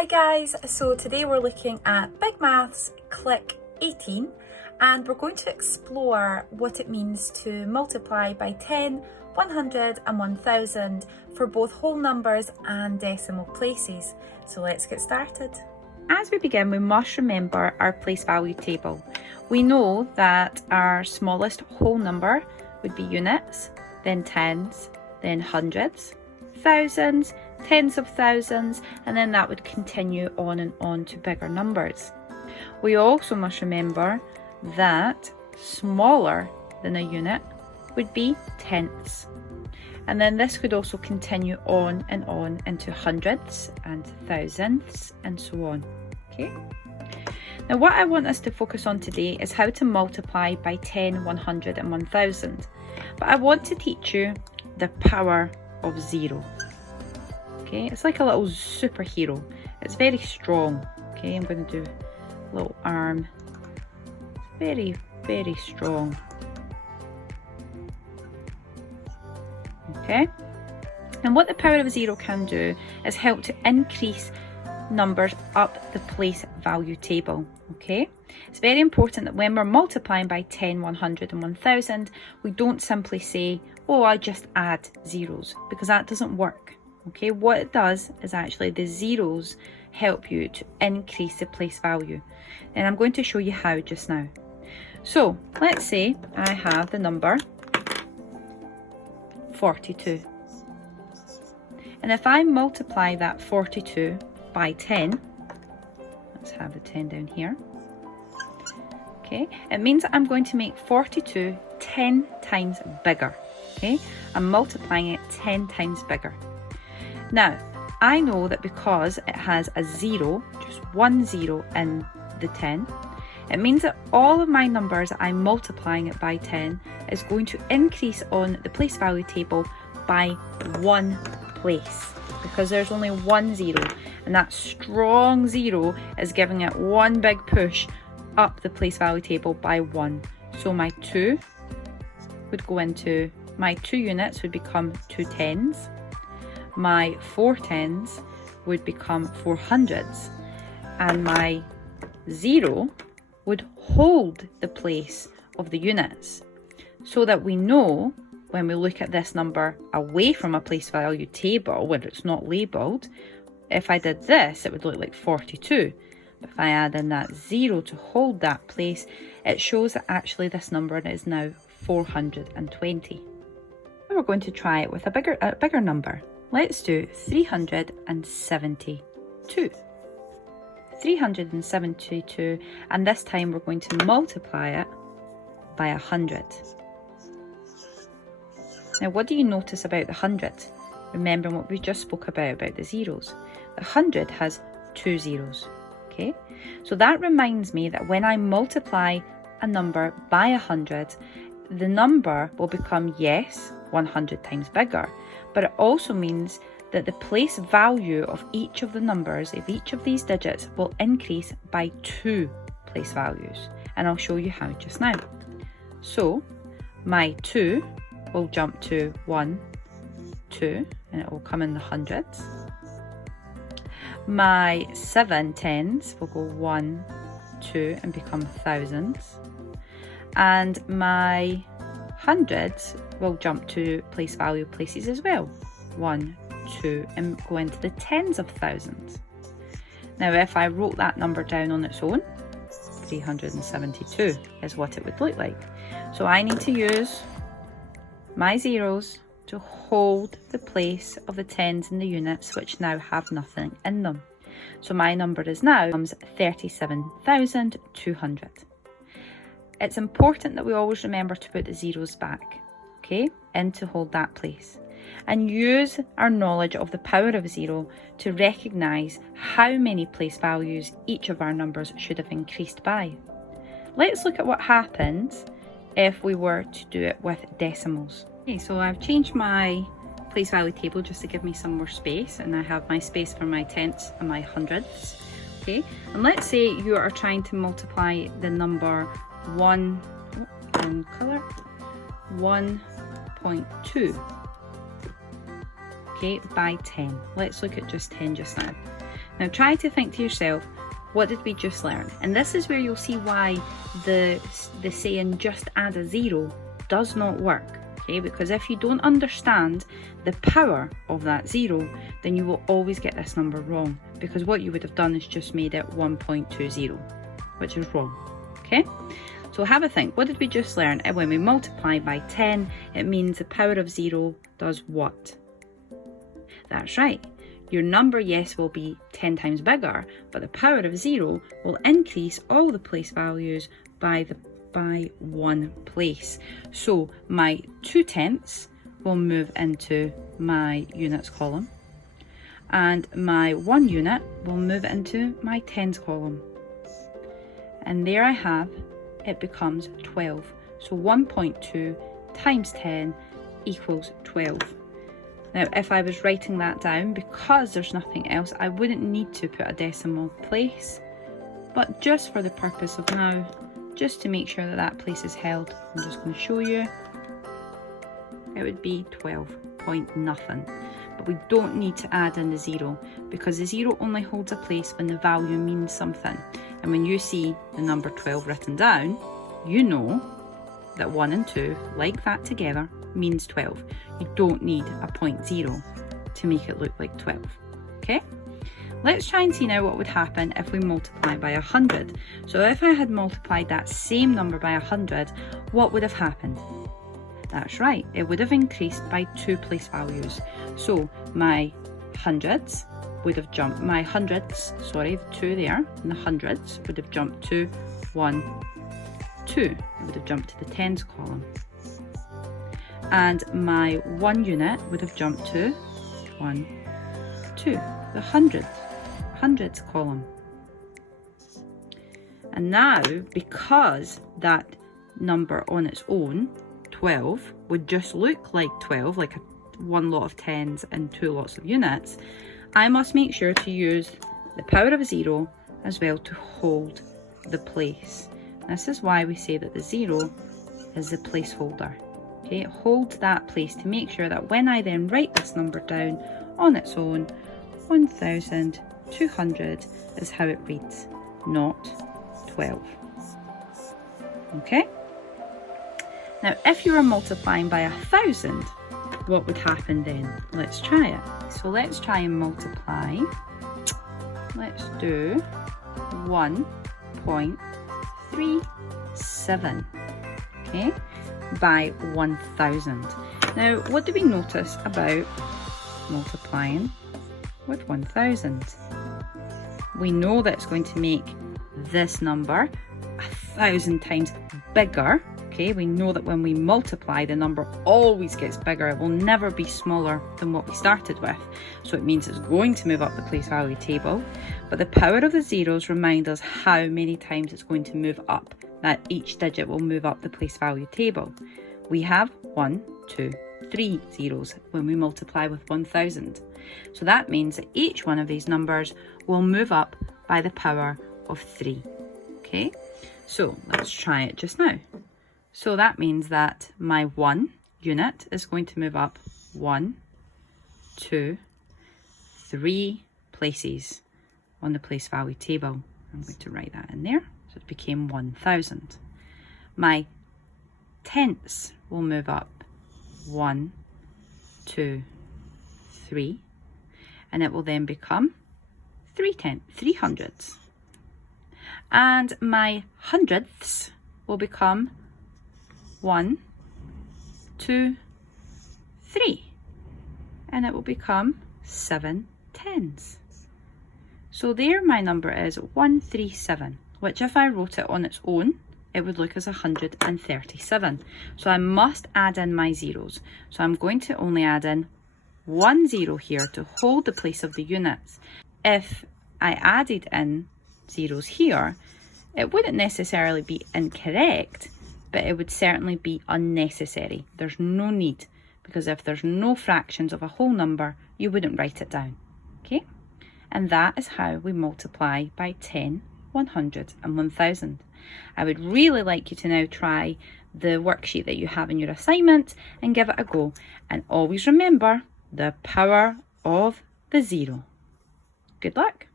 Hi guys, so today we're looking at Big Maths CLIC 18 and we're going to explore what it means to multiply by 10, 100 and 1000 for both whole numbers and decimal places. So let's get started. As we begin, we must remember our place value table. We know that our smallest whole number would be units, then tens, then hundreds, thousands, tens of thousands, and then that would continue on and on to bigger numbers. We also must remember that smaller than a unit would be tenths. And then this could also continue on and on into hundreds and thousandths and so on. Okay. Now what I want us to focus on today is how to multiply by 10, 100 and 1000. But I want to teach you the power of zero. Okay, it's like a little superhero. It's very strong. Okay, I'm going to do a little arm. It's very, very strong. Okay, and what the power of zero can do is help to increase numbers up the place value table. Okay, it's very important that when we're multiplying by 10, 100 and 1000, we don't simply say, oh, I just add zeros, because that doesn't work. Okay, what it does is actually the zeros help you to increase the place value, and I'm going to show you how just now. So let's say I have the number 42, and if I multiply that 42 by 10, let's have the 10 down here. Okay, it means that I'm going to make 42 10 times bigger. Okay, I'm multiplying it 10 times bigger. Now, I know that because it has a zero, just one zero in the 10, it means that all of my numbers I'm multiplying it by 10 is going to increase on the place value table by one place, because there's only one zero, and that strong zero is giving it one big push up the place value table by one. So my 2 would go into, my 2 units would become 2 tens. My 4 tens would become 4 hundreds, and my 0 would hold the place of the units, so that we know when we look at this number away from a place value table where it's not labelled, if I did this it would look like 42, but if I add in that 0 to hold that place, it shows that actually this number is now 420. Now we're going to try it with a bigger number. Let's do 372. 372, and this time we're going to multiply it by 100. Now what do you notice about the 100? Remembering what we just spoke about the zeros. The 100 has 2 zeros. Okay, so that reminds me that when I multiply a number by 100, the number will become, yes, 100 times bigger, but it also means that the place value of each of the numbers, of each of these digits, will increase by 2 place values, and I'll show you how just now. So my 2 will jump to 1, 2, and it will come in the hundreds. My 7 tens will go 1, 2 and become thousands, and my hundreds will jump to place value places as well, 1, 2 and go into the tens of thousands. Now if I wrote that number down on its own, 372 is what it would look like. So I need to use my zeros to hold the place of the tens and the units, which now have nothing in them. So my number is now 37,200. It's important that we always remember to put the zeros back, okay, in to hold that place, and use our knowledge of the power of zero to recognise how many place values each of our numbers should have increased by. Let's look at what happens if we were to do it with decimals. Okay, so I've changed my place value table just to give me some more space, and I have my space for my tenths and my hundredths. Okay, and let's say you are trying to multiply the number 1.2 okay, by 10. Let's look at just 10 just now. Now try to think to yourself, what did we just learn? And this is where you'll see why the saying just add a 0 does not work. Okay, because if you don't understand the power of that 0, then you will always get this number wrong, because what you would have done is just made it 1.20, which is wrong. Okay, so have a think. What did we just learn? And when we multiply by 10, it means the power of 0 does what? That's right. Your number, yes, will be 10 times bigger, but the power of 0 will increase all the place values by 1 place. So my 2/10 will move into my units column, and my 1 unit will move into my tens column. And there I have, it becomes 12. So 1.2 times 10 equals 12. Now, if I was writing that down, because there's nothing else, I wouldn't need to put a decimal place. But just for the purpose of now, just to make sure that that place is held, I'm just going to show you. It would be 12 point nothing. But we don't need to add in the 0, because the 0 only holds a place when the value means something. And when you see the number 12 written down, you know that 1 and 2, like that together, means 12. You don't need a 0.0 to make it look like 12. Okay? Let's try and see now what would happen if we multiply by 100. So if I had multiplied that same number by 100, what would have happened? That's right, it would have increased by 2 place values. So my hundreds would have jumped, my hundredths, sorry, the 2 there, and the hundreds would have jumped to 1, 2. It would have jumped to the tens column. And my 1 unit would have jumped to 1, 2, the hundreds column. And now, because that number on its own, 12, would just look like 12, like one lot of tens and 2 lots of units, I must make sure to use the power of 0 as well to hold the place. This is why we say that the 0 is the placeholder. Okay, it holds that place to make sure that when I then write this number down on its own, 1,200 is how it reads, not 12. Okay? Now, if you were multiplying by 1,000, what would happen then? Let's try it. So let's try and multiply. Let's do 1.37, okay, by 1,000. Now, what do we notice about multiplying with 1,000? We know that it's going to make this number 1,000 times bigger. Okay, we know that when we multiply, the number always gets bigger. It will never be smaller than what we started with. So it means it's going to move up the place value table. But the power of the zeros remind us how many times it's going to move up. That each digit will move up the place value table. We have 1, 2, 3 zeros when we multiply with 1,000. So that means that each one of these numbers will move up by the power of 3. Okay, so let's try it just now. So that means that my 1 unit is going to move up 1, 2, 3 places on the place value table. I'm going to write that in there. So it became 1,000. My tenths will move up 1, 2, 3, and it will then become 3 hundredths. And my hundredths will become 1, 2, 3, and it will become 7 tenths. So there my number is 137, which if I wrote it on its own, it would look as 137. So I must add in my zeros. So I'm going to only add in 1 0 here to hold the place of the units. If I added in zeros here, it wouldn't necessarily be incorrect, but it would certainly be unnecessary. There's no need, because if there's no fractions of a whole number, you wouldn't write it down. Okay? And that is how we multiply by 10, 100 and 1,000. I would really like you to now try the worksheet that you have in your assignment and give it a go. And always remember the power of the 0. Good luck.